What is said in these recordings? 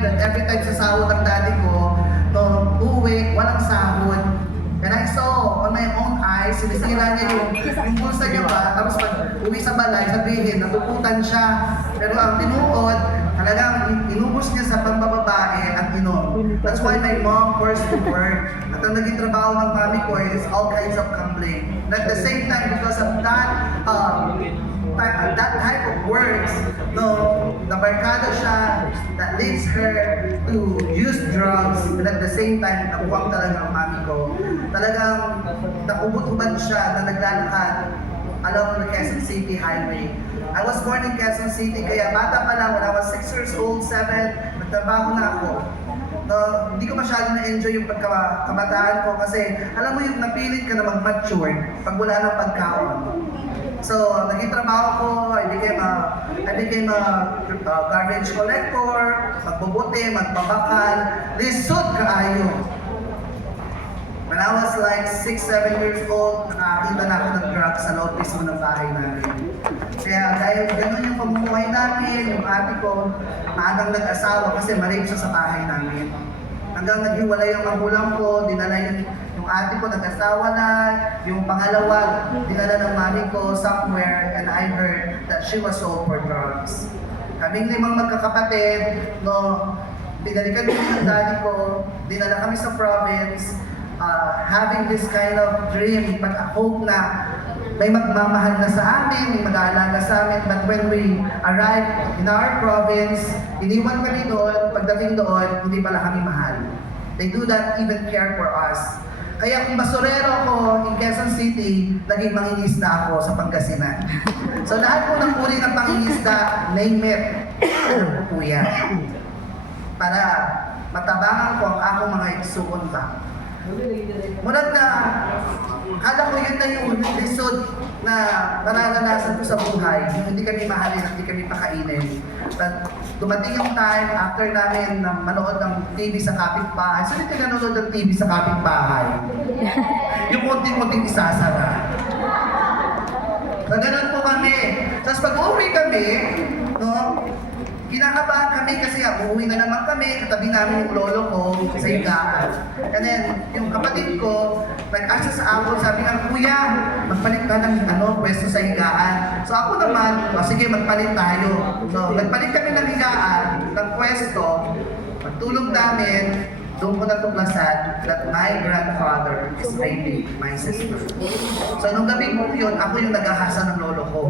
time that every time sa sahod ng daddy ko, no, uwi, walang sahod. And I saw on my own eyes, sinisira niya yung bulsa niya ba, tapos pag uwi sa balay, sabihin, natututan siya. Pero ang tinuod, talagang inubos niya sa pambababae at inom. That's why my mom forced to work. At ang naging trabaho ng mami ko is all kinds of complaint. And at the same time, because of that type of works, no, nabarkada siya that leads her to use drugs, and at the same time, nakuwang talaga ang mami ko. Talagang nakubot-ubad siya na naglalakad along the Quezon City Highway. I was born in Quezon City, kaya bata pa lang, when I was 6 years old, 7, nagtrabaho na ako. No, hindi ko masyado na-enjoy yung pagkakabataan ko kasi alam mo yung napilit ka na mag-mature pag wala ng pagkaon. So, naging trabaho ko, I became a garbage collector, magbubuti, magpabakal, lisod kaayo. When I was like 6, 7 years old, nakakita na ako ng drugs sa loob mismo ng bahay namin. Kaya dahil gano'n yung pamumuhay namin, yung ate ko, maagang nag-asawa kasi ma-rape siya sa bahay namin. Hanggang naghiwalay ang magulang ko, dinala yung ate ko, nag-asawa na, yung pangalawa, dinala ng mami ko somewhere, and I heard that she was sold for drugs. Kaming 5 magkakapatid, no, binalikan kami ng daddy ko, dinala kami sa province, having this kind of dream, pag-hope na may magmamahal na sa amin, may mag-aalaga sa amin. But when we arrived in our province, iniwan kami doon, pagdating doon, hindi pala kami mahal. They do that even care for us. Kaya kung basurero ko in Quezon City, naging mangingisda ako sa Pangasinan. So lahat po ng uri ng pangingisda, name it, ano po yan. Para matabangan ko ang akong mga igsuon ba. Murag na, kala ko yun na yung lisod na nararanasan ko sa buhay. Hindi kami mahalin, hindi kami pakainin. But dumating yung time after namin na manood ng TV sa kapitbahay. So hindi nanonood ng TV sa kapitbahay. Yung konting-konting isasara. So ganun po kami. Tapos pag uwi kami, no, kinakabahan kami kasi uuwi na naman kami, katabi namin yung lolo ko sa higaan. And then, yung kapatid ko, nag-asa sa ako, sabi nga, Kuya, magpalit ka ng pwesto sa higaan. So ako naman, sige, magpalit tayo. So, nagpalit kami ng higaan, ng pwesto, pagtulog namin, doon ko natuklasan that my grandfather is raping my sister. So nung gabi po yun, ako yung nag-ahasa ng lolo ko.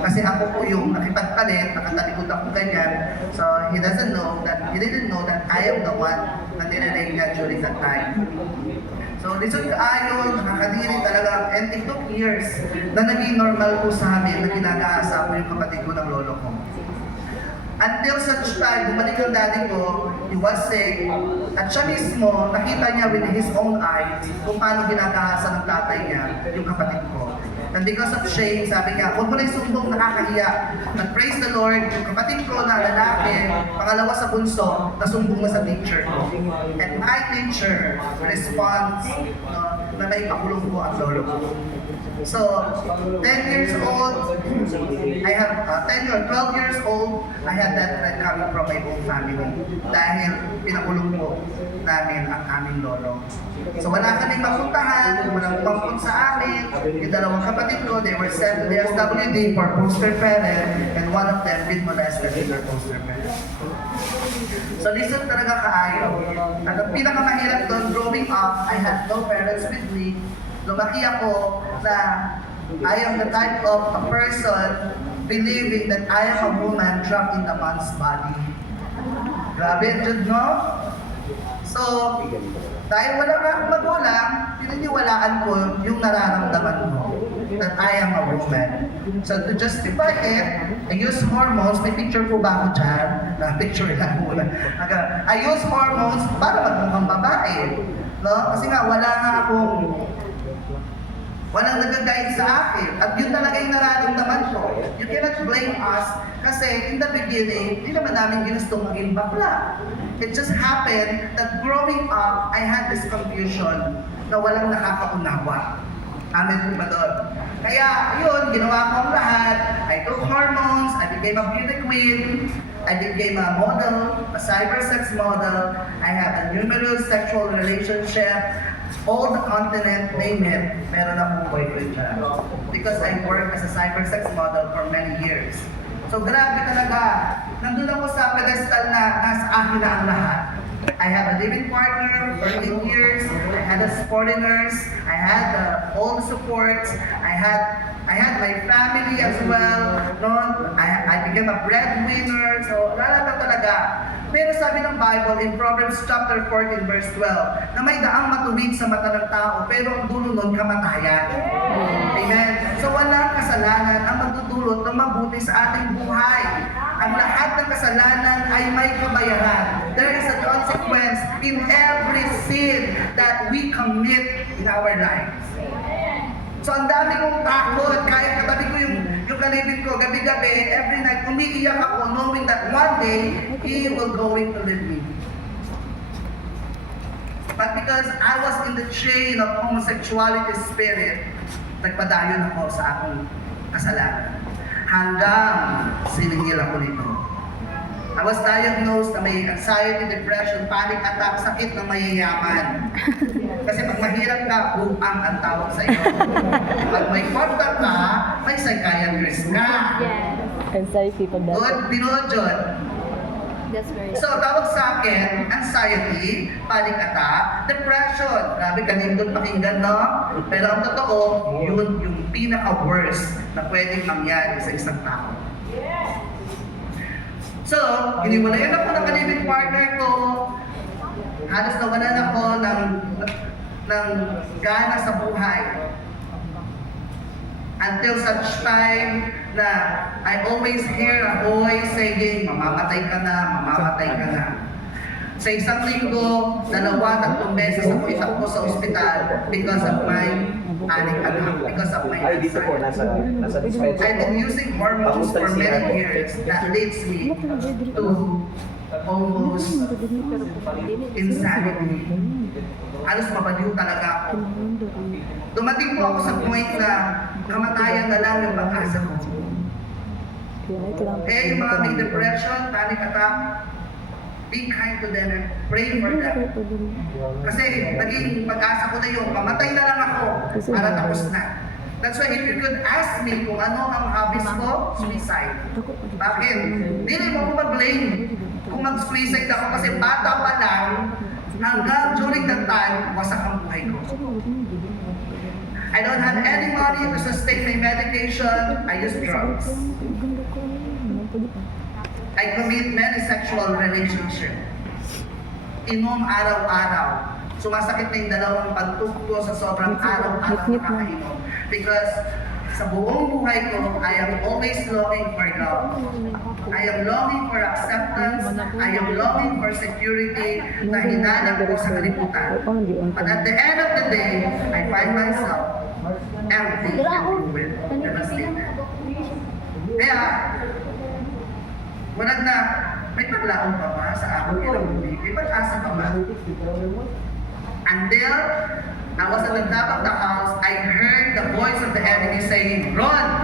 Kasi ako po yung nakipagpalit, nakatalikod ako ganyan. So he didn't know that I am the one na nire-rape niya during that time. So lisod kaayon, nakakadiri talaga, and it took years na naging normal po sa amin na ginag-aasa ko yung kapatid ko ng lolo ko. Until such time, bumalik ang daddy ko, he was sick, at siya mismo, nakita niya with his own eyes kung paano ginagahasa ng tatay niya yung kapatid ko. And because of shame, sabi niya, huwag mo na isumbong, nakakahiya. And praise the Lord, yung kapatid ko na lalaki, pangalawa sa bunso, nasumbong na sa teacher ko. And my teacher responds na may pakulong ko ang lolo ko. So, 10 years old, I have 12 years old, I had that threat coming from my own family dahil pinakulong po namin ang aming lolo. So wala kaming mapuntahan, walang pangkot sa amin. Yung dalawang kapatid ko, they were sent to the SWD for poster parent, and one of them been molested in their poster parent. So listen talaga kaayo. At ang pinakamahirap doon, growing up, I had no parents with me. Lumaki ako na I am the type of a person believing that I am a woman trapped in a man's body. Grabe, Jude, no? So, dahil wala na akong magulang, pininiwalaan ko yung nararamdaman mo, that I am a woman. So to justify it, I use hormones. May picture po ba ako dyan? Picture lang muna. I use hormones para magmukhang babae. No? Kasi nga, walang nag-guide sa akin. At yun talaga yung nararamdaman ko. You cannot blame us kasi in the beginning, hindi naman namin ginustong maging bakla. It just happened that growing up, I had this confusion na walang nakakaunawa. Amen po ba doon? Kaya yun, ginawa ko ang lahat. I took hormones, I became a beauty queen, I became a model, a cybersex model. I have a numerous sexual relationship. All the continent, name it, meron akong boyfriend dyan. Because I worked as a cybersex model for many years. So grabe talaga. Nandun ako sa pedestal na nasa akin na ang lahat. I have a living partner for 8 years. I had a supporting nurse. I had all the supports. I had my family as well. No? I became a breadwinner. So lalata talaga. Pero sabi ng Bible in Proverbs chapter 14 verse 12 na may daang matuwid sa mata ng tao pero ang dulo nun kamatayan. Amen. So walang kasalanan ang magdudulot ng mabuti sa ating buhay. Ang lahat ng kasalanan ay may kabayaran. There is a consequence in every sin that we commit in our lives. So ang dami kong takot, kahit katabi ko yung kalibin ko, gabi-gabi, every night, umiiyak ako knowing that one day, He will going to leave me. But because I was in the chain of homosexuality spirit, nagpadayon ako sa akong kasalanan. Hanggang siningil ako nito. I was diagnosed na may anxiety, depression, panic attack, sakit ng mayayaman. Kasi pag mahirap ka, buang ang tawag sa iyo. Pag may kwarta ka, may psychiatrist ka. Anxiety pag Good, binood yun. That's very So, tawag sa akin, anxiety, panic attack, depression. Grabe, kanindot pakinggan, no? Pero ang totoo, yun yung pinaka-worst na pwedeng mangyari sa isang tao. So, hiniwalayan ako ng kalibing partner ko. Halos nawalan ako ng gana sa buhay. Until such time na I always hear a voice saying, mamamatay ka na, mamamatay ka na. Sa isang linggo, 2-3 beses ako itakbo sa ospital because of my panic attack, because of my anxiety. I've been using hormones for many years that leads me to almost insanity. Halos mabaliw talaga ako. Dumating po ako sa point na kamatayan na lang yung pag-asa ko. Kaya yung mga may depression, panic attack, be kind to them and pray for them. Kasi naging pag-asa ko na yung mamatay na lang ako para tapos na. That's why if you could ask me kung ano ang hobbies ko, suicide. Bakit? Hindi mo ko mag-blame kung mag-suicide ako kasi bata pa lang, hanggang during that time, wasak ang buhay ko. I don't have any money to sustain my medication. I use drugs. I commit many sexual relationships. Inom araw-araw. Sumasakit na yung dalawang pagtugpo sa sobrang araw-araw na kakainom. Because sa buong buhay ko, I am always longing for love. I am longing for acceptance. I am longing for security na hinanap ko sa kalibutan. But at the end of the day, I find myself empty and ruined. Kaya, walang na, may paglaong pa ba sa aking ilamundi? May pag-asa pa ba? Until I was at the top of the house, I heard the voice of the enemy saying, Ron,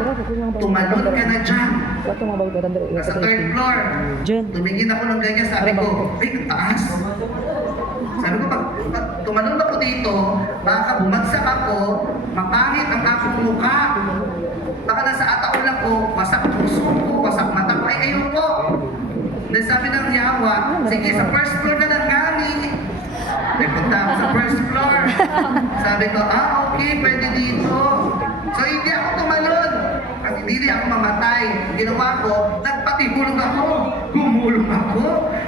tumalon ka na dyan. Nasa 3rd floor. Tumingin ako ng ganyan, sabi ko, ay, ang taas. Sabi ko, pag tumalon ako dito, baka bumagsak ako, mapangit ang aking mukha. Baka nasa ataol ako, wasak puso ko, wasak mata ko, ay ayoko. Then sabi ng yawa, sige, sa 1st floor na lang galing. Nagpunta ako sa 1st floor. Sabi ko, okay, pwede dito. So hindi ako tumalon. Kasi hindi ako mamatay. Ginawa ko, nagpatihulog ako. Gumulong ako.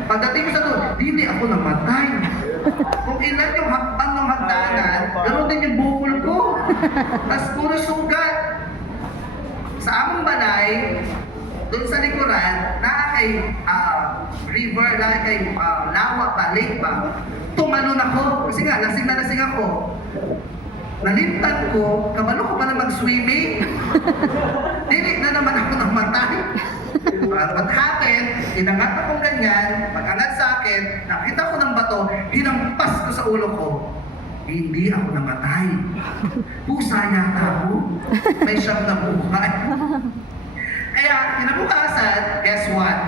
Pagdating ko sa doon, hindi ako namatay. Kung ilan yung hakbang ng hagdanan, ganoon din yung bukol ko. Tapos puro sugat. Sa among balay, doon sa likuran, kay river, kay lawa pa, lake pa, tumalon ako. Kasi nga, lasing na lasing ako. Nalimtan ko, kabalo ko pa na mag-swimming. Dili na naman ako namatay. What happened, inangat akong ganyan, pag-angat sa akin, nakita ko ng bato, hinampas ko sa ulo ko. Hindi ako namatay. Pusa yata ako. May siyang nabuhay. Kaya, kinabukasan, guess what?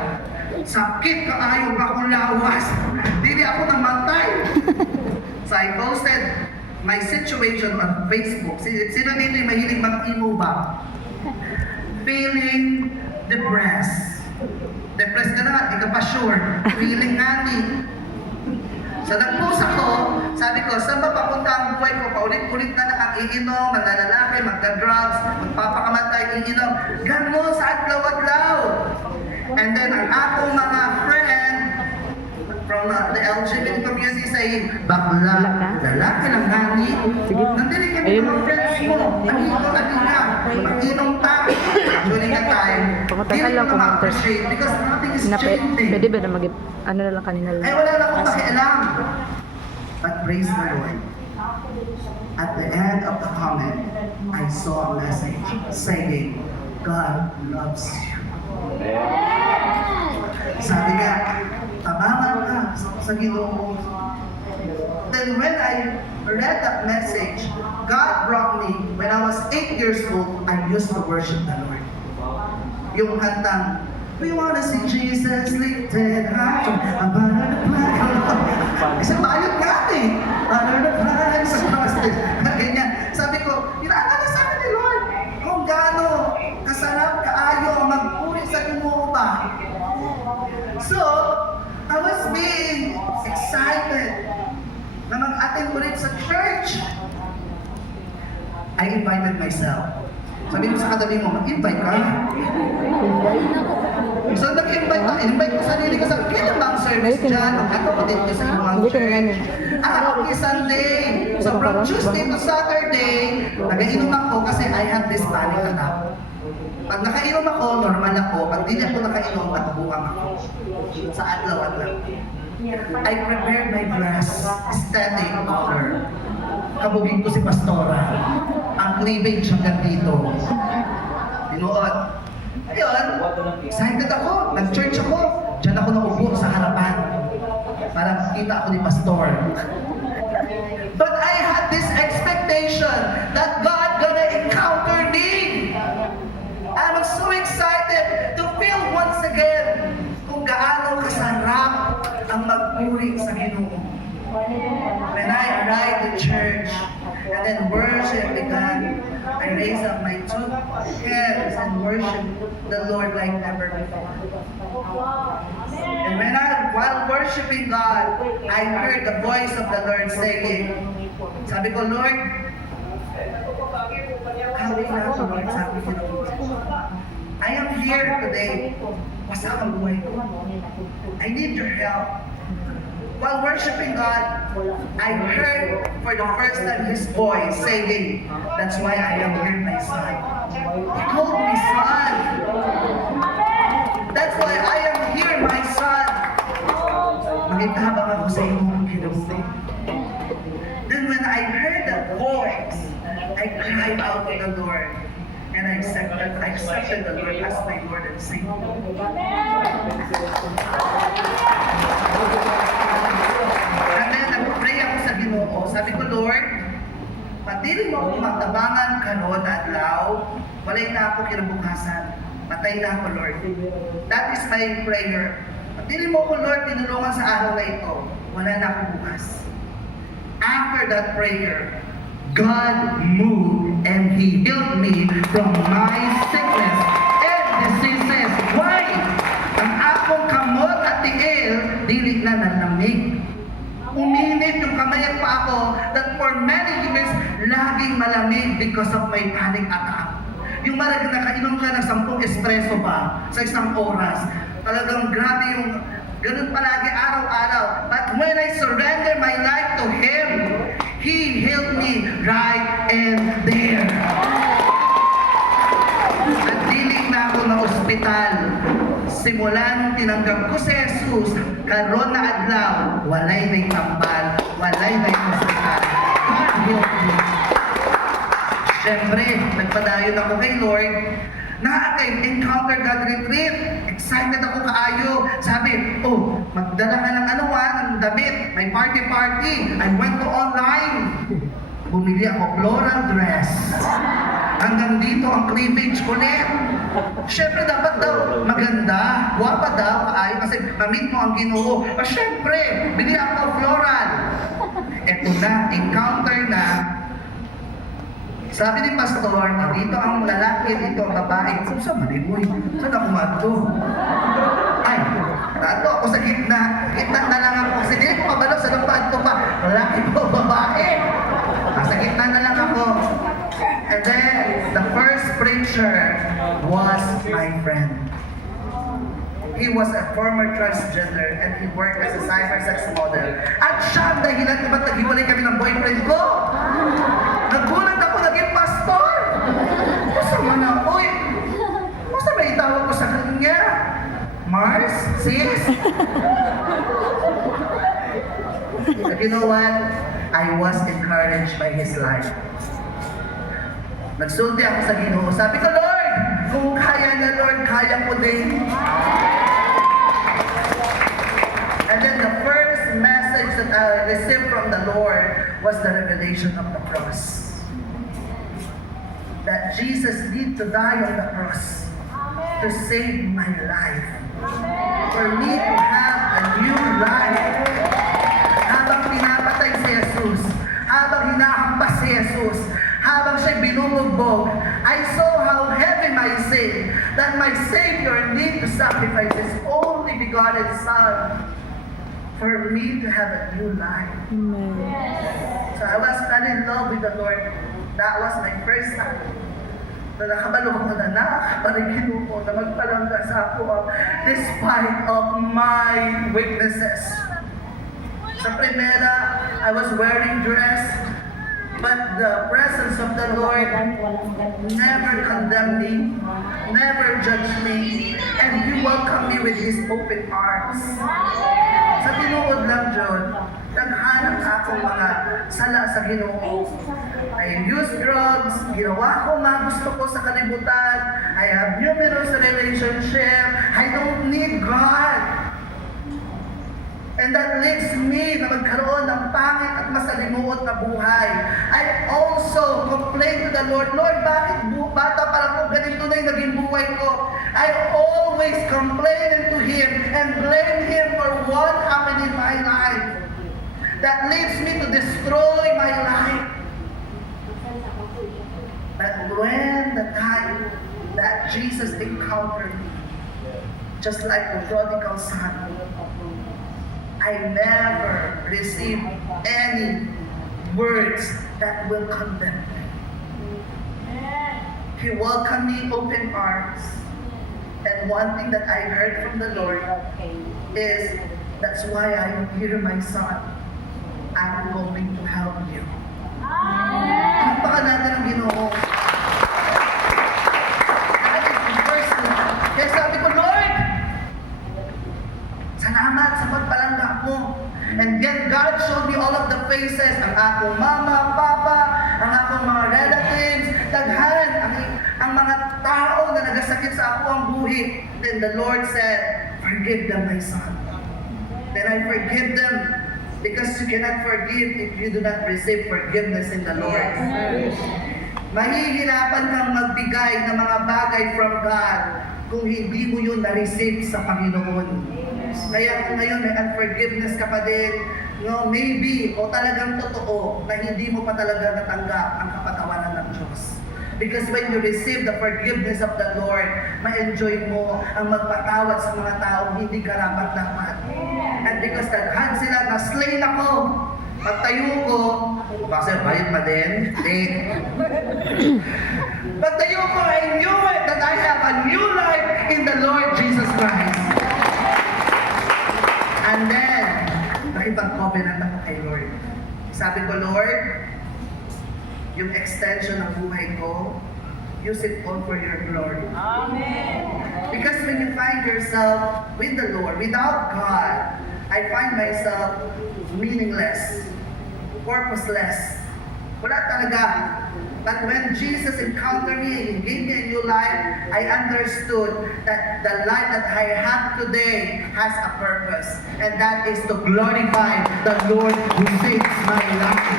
sakit kaayo ba akong lawas. Dili ako namatay. So I posted my situation on Facebook. Sino dito yung mahilig mag-emo ba? Feeling depressed. Depressed ka na, hindi ka pa sure. Feeling nga So nag-post ako, sabi ko, saan ba papunta ang buhay ko? Paulit-ulit na lang ang iinom, maglalaki, magda-drugs, magpapakamatay, iinom. Ganon sa adlaw-adlaw. And then ang akong mga friend from the LGBT community say, bakla, lalaki lang gani. Nandili kami mga friends mo. Anito, anina, mag-inom pa. During that time, hindi ko na ma-appreciate because nothing is changing. Pwede ba na ano na lang kanina lang? Ay, wala na akong pakialam. But praise the Lord. At the end of the comment, I saw a message saying, God loves you. Sabi nga, tabangan ka sa Ginoo. Then when I read that message, God brought me, when I was 8 years old, I used to worship the Lord. Yung kantang, we wanna see Jesus lifted high above the flag. Isang bayot nga eh. Under the flag sa plastic. Ganyan. Sabi ko, inaalala sa akin ni Lord kung gaano kasarap kaayo magpuri sa Ginoo ba. So, I was being excited na mag-attend ulit sa church. I invited myself. Sabi ko sa katabi mo, mag-invite ka. So nag-invite ka, invite ko sarili ko sa kailan ba ang service dyan? Ako ko dito sa ibang church. Okay, Sunday. So from Tuesday to Saturday, nag-inom ako kasi I have this panic attack. Pag nakainom ako, normal ako. Pag di ako nakainom, natabuang ako. Sa adlaw-adlaw. I prepared my dress, aesthetic color. Kabugin ko si Pastora. Ang cleavage hanggang dito. Binuot. Ayun, excited ako. Nag-church ako. Diyan ako naupo sa harapan. Para makita ako ni Pastor. But I had this expectation that God gonna encounter me. I was so excited to feel once again kung gaano kasarap ang magpuri sa Ginoo. When I arrived at church and then worship began, I raised up my two hands and worshiped the Lord like never before. And while worshiping God, I heard the voice of the Lord saying, sabi ko, Lord, kami na ako, Lord, sabi ko, I am here today. Wasak ang buhay ko. I need your help. While worshiping God, I heard for the first time His voice saying, that's why I am here, my son. He called me son. That's why I am here, my son. Makitabang ako sa iyong Ginoo. Then when I heard that voice, I cried out to the Lord. And I accepted the Lord as my Lord and Savior. And then nag-pray ako sa Ginoo. Sabi ko, Lord, patili mo akong magtabangan karon adlaw, walay na ako kinabukasan. Patay na ako, Lord. That is my prayer. Patili mo ako, Lord, tinulungan sa araw na ito. Wala na ako bukas. After that prayer, God moved and He healed me from my sickness and diseases. Why? Ang akong kamot at tiil, dili na nalamig. Uminit yung kamay at pa ako that for many years, laging malamig because of my panic attack. Yung marag nakainom ka ng 10 espresso pa sa isang oras. Talagang grabe yung ganun palagi araw-araw. But when I surrender my life to Him, He healed me right and there. At dili na ako na ospital. Simulan tinanggap ko si Jesus, karon na adlaw, walay na'y tambal, walay na'y ospital. God healed me. Siyempre, nagpadayon ako kay Lord. Encounter God retreat. Excited ako kaayo. Sabi, oh, magdala ka ng ng damit. May party. I went to online. Bumili ako floral dress. Hanggang dito ang cleavage ulit. Siyempre, dapat daw maganda, guwapa daw, kaayos, kasi mamit mo ang Ginoo. O siyempre, bili ako floral. Eto na, encounter na. Sabi ni Pastor, dito ang lalaki, dito ang babae. Kung saan maliboy? Saan ako mato? Ay, nato ako sa gitna. Gitna na lang ako. Kasi hindi ko mabalo sa lampad ko pa. Lalaki po, babae. Sa gitna na lang ako. And then, the first preacher was my friend. He was a former transgender and he worked as a cyber-sex model. At siya ang dahilan kung ba't naghiwalay kami ng boyfriend ko. Nagulat ako, naging pastor. Kasama na, uy. Basta may itawag ko sa kanya. Mars? Sis? But you know what? I was encouraged by his life. Nagsulti ako sa Ginoo. Sabi ko, Lord, kung kaya na, Lord, kaya ko din. And then the first message that I received from the Lord was the revelation of the cross. That Jesus need to die on the cross to save my life. For me to have a new life. Habang pinapatay si Jesus, habang hinahampas si Jesus, habang siya'y binubugbog, I saw how heavy my sin, that my Savior need to sacrifice His only begotten Son for me to have a new life. So I was fell in love with the Lord. That was my first time. Na nakabalo ko na nakakapaligin ko na magpalangga sa ako despite of my weaknesses. Sa primera, I was wearing dress, but the presence of the Lord never condemned me, never judged me, and He welcomed me with His open arms. Sa tinuod lang, John, naghanap akong mga sala sa Ginoo. I use drugs, ginawa ko mga gusto ko sa kalibutan, I have numerous relationship, I don't need God. And that leads me na magkaroon ng pangit at masalimuot na buhay. I also complain to the Lord, Lord, bakit bata pa lang ko, ganito na yung naging buhay ko. I always complain to Him and blame Him for what happened in my life. That leads me to destroy my life. But when the time that Jesus encountered me, just like the prodigal son, I never received any words that will condemn me. He welcomed me open arms. And one thing that I heard from the Lord is, that's why I am here, my son. I'm going to help you. Pagpakan natin ang Ginoo. That is the first thing. Kaya sabi ko, Lord, salamat sa pagpalangga mo. And then God showed me all of the faces, ang akong mama, papa, ang akong mga relatives, daghan, ang mga tao na nagasakit sa ako ang buhi. Then the Lord said, forgive them, my son. Then I forgive them because you cannot forgive if you do not receive forgiveness in the Lord. Mahihirapan kang magbigay ng mga bagay from God kung hindi mo yun na-receive sa Panginoon. Kaya kung ngayon may unforgiveness ka pa din, no, maybe o talagang totoo na hindi mo pa talaga natanggap ang kapatawaran ng Diyos. Because when you receive the forgiveness of the Lord, ma-enjoy mo ang magpatawad sa mga taong hindi karapat-dapat. And because daghan sila, na-slain ako, pagtayo ko, kasi bayad pa din, pagtayo ko, I knew it, that I have a new life in the Lord Jesus Christ. And then, nakipag-covenant ako kay Lord. Sabi ko, Lord, yung extension ng buhay ko, use it all for your glory. Amen. Because when you find yourself with the Lord, without God, I find myself meaningless, purposeless. Wala talaga. But when Jesus encountered me and He gave me a new life, I understood that the life that I have today has a purpose. And that is to glorify the Lord who saves my life.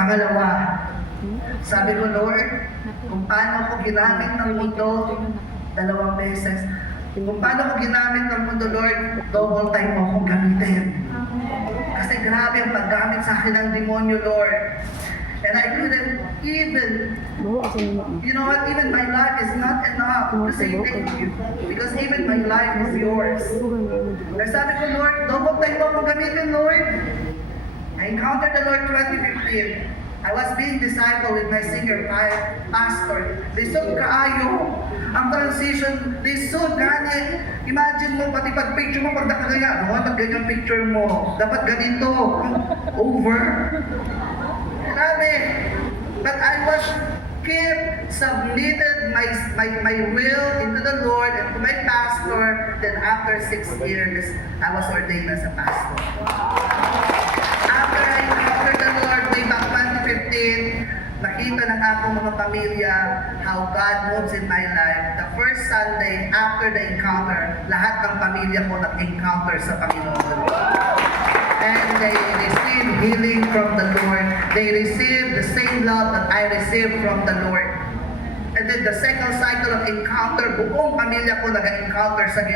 Pangalawa, sabi ko, Lord, Kung paano ako ginamit ng mundo, 2 beses. Kung paano ako ginamit ng mundo, Lord, double time mo akong gamitin. Kasi grabe ang paggamit sa akin ng demonyo, Lord. And I couldn't even, you know what, even my life is not enough to say thank you. Because even my life is yours. Kaya sabi ko, Lord, double time mo akong gamitin, Lord. I encountered the Lord 2015. I was being discipled with my senior pastor. They so kaayo. Ang transition, they so gani. Imagine mo, pati pag picture mo, pag nakagaya, ano, pag ganyan picture mo, dapat ganito. Over. Grabe. But I was kept submitted my will into the Lord and to my pastor. Then after 6 years, I was ordained as a pastor. After I encountered the Lord way back 2015, nakita ng akong mga pamilya how God moves in my life. The first Sunday after the encounter, lahat ng pamilya ko nag-encounter sa Panginoon. And they receive healing from the Lord. They receive the same love that I received from the Lord. And then the second cycle of encounter, buong pamilya ko nag-encounter sa